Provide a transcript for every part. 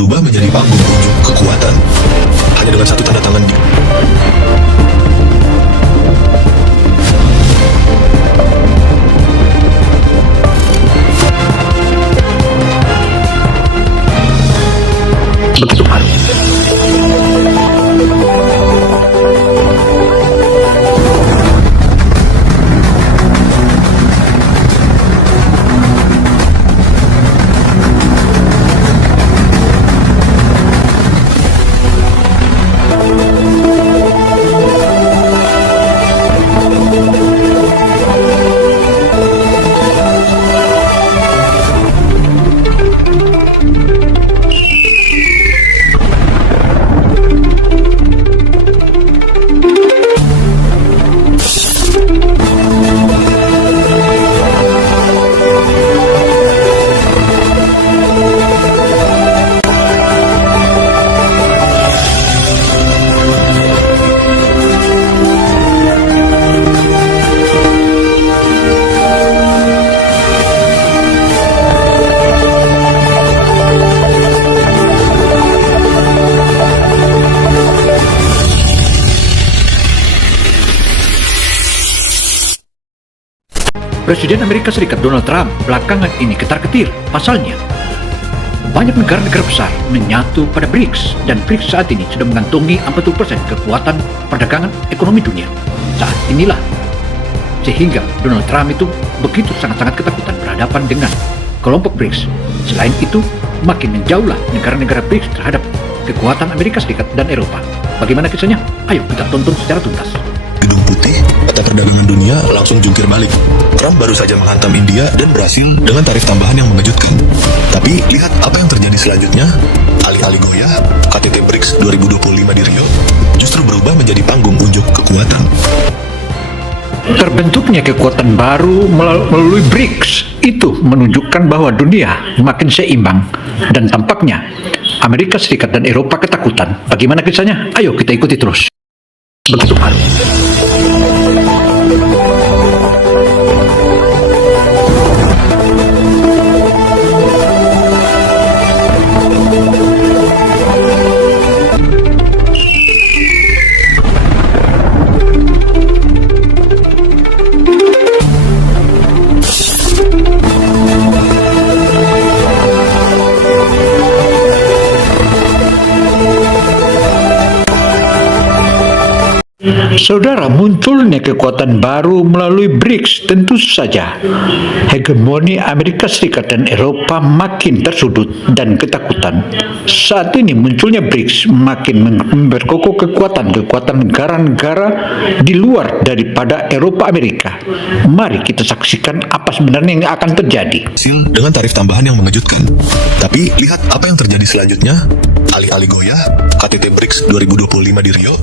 berubah menjadi panggung unjuk kekuatan. Hanya dengan satu tanda tangan di... Begitu harum. Presiden Amerika Serikat Donald Trump belakangan ini ketar-ketir. Pasalnya, banyak negara-negara besar menyatu pada BRICS, dan BRICS saat ini sudah mengantongi 40% kekuatan perdagangan ekonomi dunia. Saat inilah sehingga Donald Trump itu begitu sangat-sangat ketakutan berhadapan dengan kelompok BRICS. Selain itu, makin menjauhlah negara-negara BRICS terhadap kekuatan Amerika Serikat dan Eropa. Bagaimana kisahnya? Ayo kita tonton secara tuntas. Gedung Putih, peta perdagangan dunia langsung jungkir balik. Trump baru saja menghantam India dan Brasil dengan tarif tambahan yang mengejutkan. Tapi lihat apa yang terjadi selanjutnya. Alih-alih goyah, KTT BRICS 2025 di Rio justru berubah menjadi panggung unjuk kekuatan. Terbentuknya kekuatan baru melalui BRICS itu menunjukkan bahwa dunia makin seimbang, dan tampaknya Amerika Serikat dan Eropa ketakutan. Bagaimana kisahnya? Ayo kita ikuti terus. Begitu harum. Saudara, munculnya kekuatan baru melalui BRICS tentu saja hegemoni Amerika Serikat dan Eropa makin tersudut dan ketakutan. Saat ini munculnya BRICS makin memperkokoh kekuatan negara-negara di luar daripada Eropa Amerika. Mari kita saksikan apa sebenarnya yang akan terjadi. Dengan tarif tambahan yang mengejutkan. Tapi lihat apa yang terjadi selanjutnya. Alih-alih goyah, KTT BRICS 2025 di Rio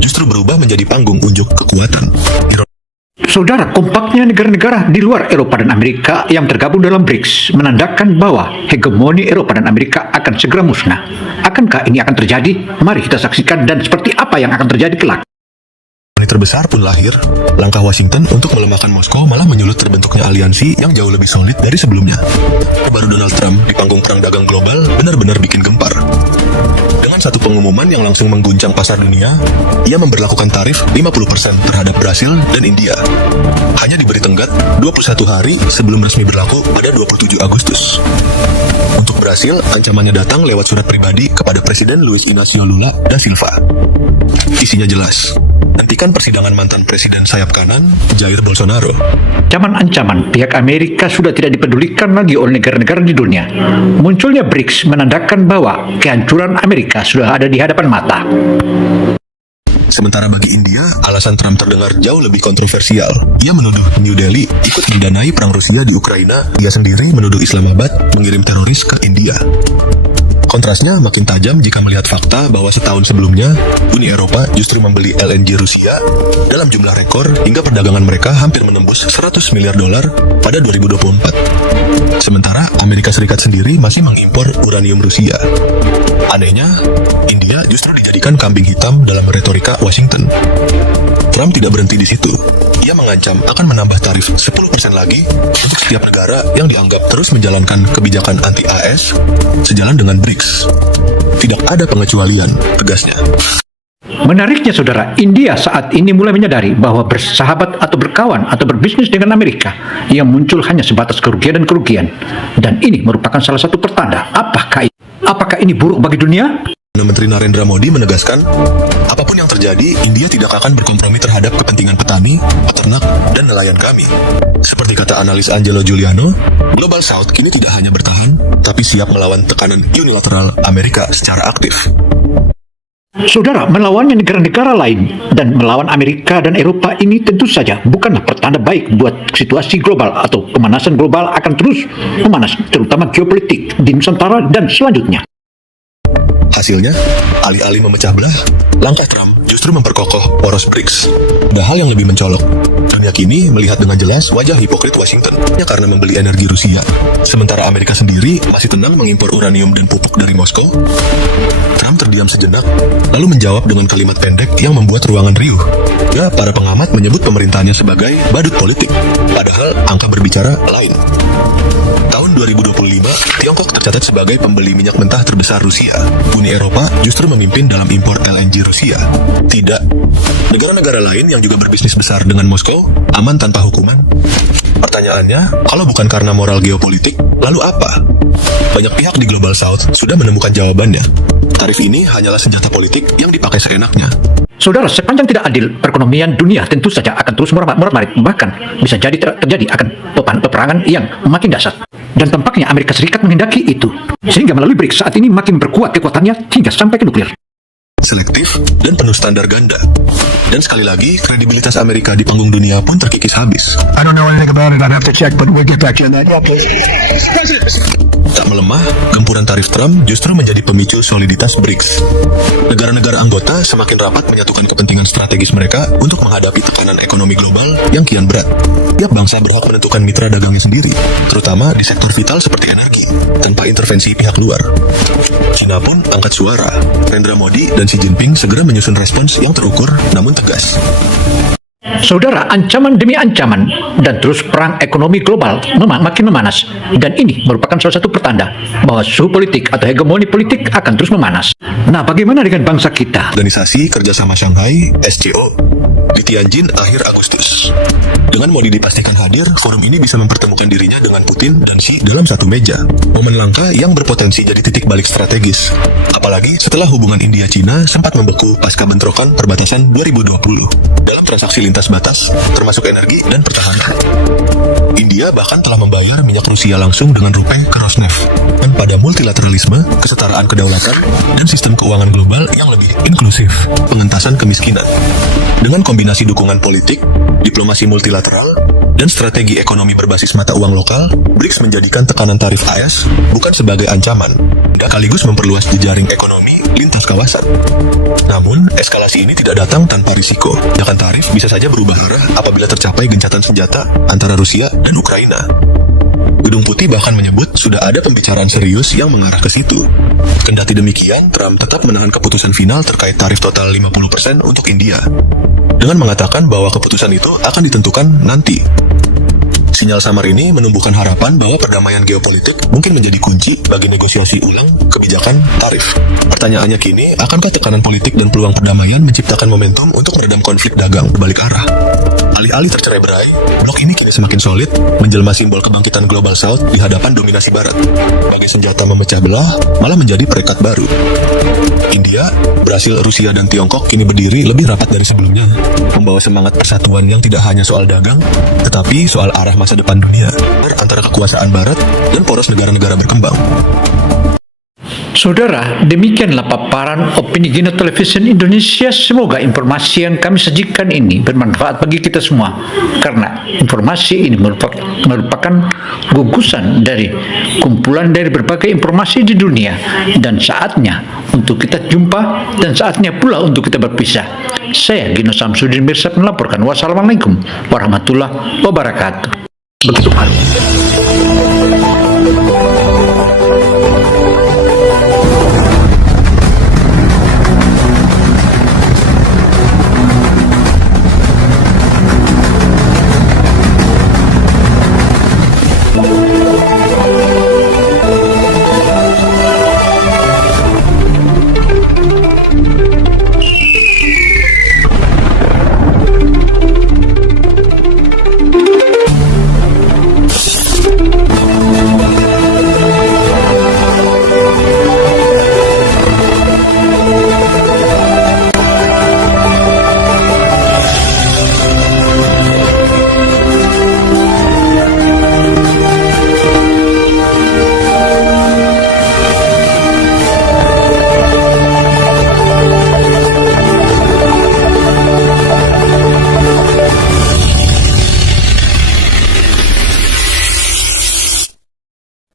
justru berubah menjadi panggung unjuk kekuatan. Saudara, kompaknya negara-negara di luar Eropa dan Amerika yang tergabung dalam BRICS menandakan bahwa hegemoni Eropa dan Amerika akan segera musnah. Akankah ini akan terjadi? Mari kita saksikan dan seperti apa yang akan terjadi kelak. Terbesar pun lahir, langkah Washington untuk melemahkan Moskow malah menyulut terbentuknya aliansi yang jauh lebih solid dari sebelumnya. Baru Donald Trump di panggung perang dagang global benar-benar bikin gempar. Dengan satu pengumuman yang langsung mengguncang pasar dunia, ia memberlakukan tarif 50% terhadap Brasil dan India. Hanya diberi tenggat 21 hari sebelum resmi berlaku pada 27 Agustus. Untuk Brasil, ancamannya datang lewat surat pribadi kepada Presiden Luiz Inácio Lula da Silva. Isinya jelas, hentikan persidangan mantan Presiden sayap kanan, Jair Bolsonaro. Ancaman-ancaman pihak Amerika sudah tidak dipedulikan lagi oleh negara-negara di dunia. Munculnya BRICS menandakan bahwa kehancuran Amerika sudah ada di hadapan mata. Sementara bagi India, alasan Trump terdengar jauh lebih kontroversial. Ia menuduh New Delhi ikut mendanai perang Rusia di Ukraina. Dia sendiri menuduh Islamabad mengirim teroris ke India. Kontrasnya makin tajam jika melihat fakta bahwa setahun sebelumnya, Uni Eropa justru membeli LNG Rusia dalam jumlah rekor hingga perdagangan mereka hampir menembus 100 miliar dolar pada 2024. Sementara Amerika Serikat sendiri masih mengimpor uranium Rusia. Anehnya, India justru dijadikan kambing hitam dalam retorika Washington. Trump tidak berhenti di situ. Ia mengancam akan menambah tarif 10% lagi untuk setiap negara yang dianggap terus menjalankan kebijakan anti-AS sejalan dengan BRICS. Tidak ada pengecualian, tegasnya. Menariknya saudara, India saat ini mulai menyadari bahwa bersahabat atau berkawan atau berbisnis dengan Amerika yang muncul hanya sebatas kerugian dan kerugian. Dan ini merupakan salah satu pertanda. Apakah ini buruk bagi dunia? Menteri Narendra Modi menegaskan, apapun yang terjadi, India tidak akan berkompromi terhadap kepentingan petani, peternak, dan nelayan kami. Seperti kata analis Angelo Giuliano, Global South kini tidak hanya bertahan, tapi siap melawan tekanan unilateral Amerika secara aktif. Saudara, melawannya negara-negara lain dan melawan Amerika dan Eropa ini tentu saja bukanlah pertanda baik buat situasi global atau pemanasan global akan terus memanas, terutama geopolitik di Nusantara dan selanjutnya. Hasilnya, alih-alih memecah belah, langkah Trump justru memperkokoh poros BRICS. Ada hal yang lebih mencolok. Dunia kini melihat dengan jelas wajah hipokrit Washington karena membeli energi Rusia. Sementara Amerika sendiri masih tenang mengimpor uranium dan pupuk dari Moskow. Trump terdiam sejenak, lalu menjawab dengan kalimat pendek yang membuat ruangan riuh. Ya, para pengamat menyebut pemerintahnya sebagai badut politik, padahal angka berbicara lain. Tahun 2025, Tiongkok tercatat sebagai pembeli minyak mentah terbesar Rusia. Uni Eropa justru memimpin dalam impor LNG Rusia. Tidak. Negara-negara lain yang juga berbisnis besar dengan Moskow aman tanpa hukuman. Pertanyaannya, kalau bukan karena moral geopolitik, lalu apa? Banyak pihak di Global South sudah menemukan jawabannya. Tarif ini hanyalah senjata politik yang dipakai seenaknya. Saudara, sepanjang tidak adil, perekonomian dunia tentu saja akan terus morat-marit, bahkan bisa jadi terjadi akan peperangan yang makin dahsyat. Dan tampaknya Amerika Serikat menghendaki itu, sehingga melalui BRICS saat ini makin berkuat kekuatannya hingga sampai ke nuklir. Selektif dan penuh standar ganda. Dan sekali lagi, kredibilitas Amerika di panggung dunia pun terkikis habis. I don't know anything about it. I'd have to check, but we'll get back to you on that. Yeah, please. Tak melemah, gempuran tarif Trump justru menjadi pemicu soliditas BRICS. Negara-negara anggota semakin rapat menyatukan kepentingan strategis mereka untuk menghadapi tekanan ekonomi global yang kian berat. Tiap bangsa berhak menentukan mitra dagangnya sendiri, terutama di sektor vital seperti energi, tanpa intervensi pihak luar. China pun angkat suara. Narendra Modi dan Xi Jinping segera menyusun respons yang terukur namun tegas. Saudara, ancaman demi ancaman dan terus perang ekonomi global makin memanas, dan ini merupakan salah satu pertanda bahwa suhu politik atau hegemoni politik akan terus memanas. Nah, bagaimana dengan bangsa kita? Organisasi Kerjasama Shanghai, SCO, di Tianjin akhir Agustus. Dengan Modi dipastikan hadir, forum ini bisa mempertemukan dirinya dengan Putin dan Xi dalam satu meja. Momen langka yang berpotensi jadi titik balik strategis. Apalagi setelah hubungan India-Cina sempat membeku pasca bentrokan perbatasan 2020 dalam transaksi lintas batas, termasuk energi dan pertahanan. India bahkan telah membayar minyak Rusia langsung dengan rupiah ke Rosneft. Dan pada multilateralisme, kesetaraan kedaulatan, dan sistem keuangan global yang lebih inklusif, pengentasan kemiskinan. Dengan kombinasi dukungan politik, diplomasi multilateral, dan strategi ekonomi berbasis mata uang lokal, BRICS menjadikan tekanan tarif AS bukan sebagai ancaman, dan sekaligus memperluas jejaring ekonomi lintas kawasan. Namun, eskalasi ini tidak datang tanpa risiko. Kebijakan tarif bisa saja berubah arah apabila tercapai gencatan senjata antara Rusia dan Ukraina. Gedung Putih bahkan menyebut sudah ada pembicaraan serius yang mengarah ke situ. Kendati demikian, Trump tetap menahan keputusan final terkait tarif total 50% untuk India, dengan mengatakan bahwa keputusan itu akan ditentukan nanti. Sinyal samar ini menumbuhkan harapan bahwa perdamaian geopolitik mungkin menjadi kunci bagi negosiasi ulang kebijakan tarif. Pertanyaannya kini, akankah tekanan politik dan peluang perdamaian menciptakan momentum untuk meredam konflik dagang berbalik arah? Alih-alih tercerai-berai, blok ini kini semakin solid, menjelma simbol kebangkitan Global South di hadapan dominasi Barat. Sebagai senjata memecah belah, malah menjadi perekat baru. India, Brasil, Rusia, dan Tiongkok kini berdiri lebih rapat dari sebelumnya, membawa semangat persatuan yang tidak hanya soal dagang, tetapi soal arah masa depan dunia antara kekuasaan Barat dan poros negara-negara berkembang. Saudara, demikianlah paparan opini Gino Television Indonesia. Semoga informasi yang kami sajikan ini bermanfaat bagi kita semua, karena informasi ini merupakan gugusan dari kumpulan dari berbagai informasi di dunia, dan saatnya untuk kita jumpa dan saatnya pula untuk kita berpisah. Saya Gino Samsudin Mirsad melaporkan. Wassalamualaikum warahmatullahi wabarakatuh. Begitu.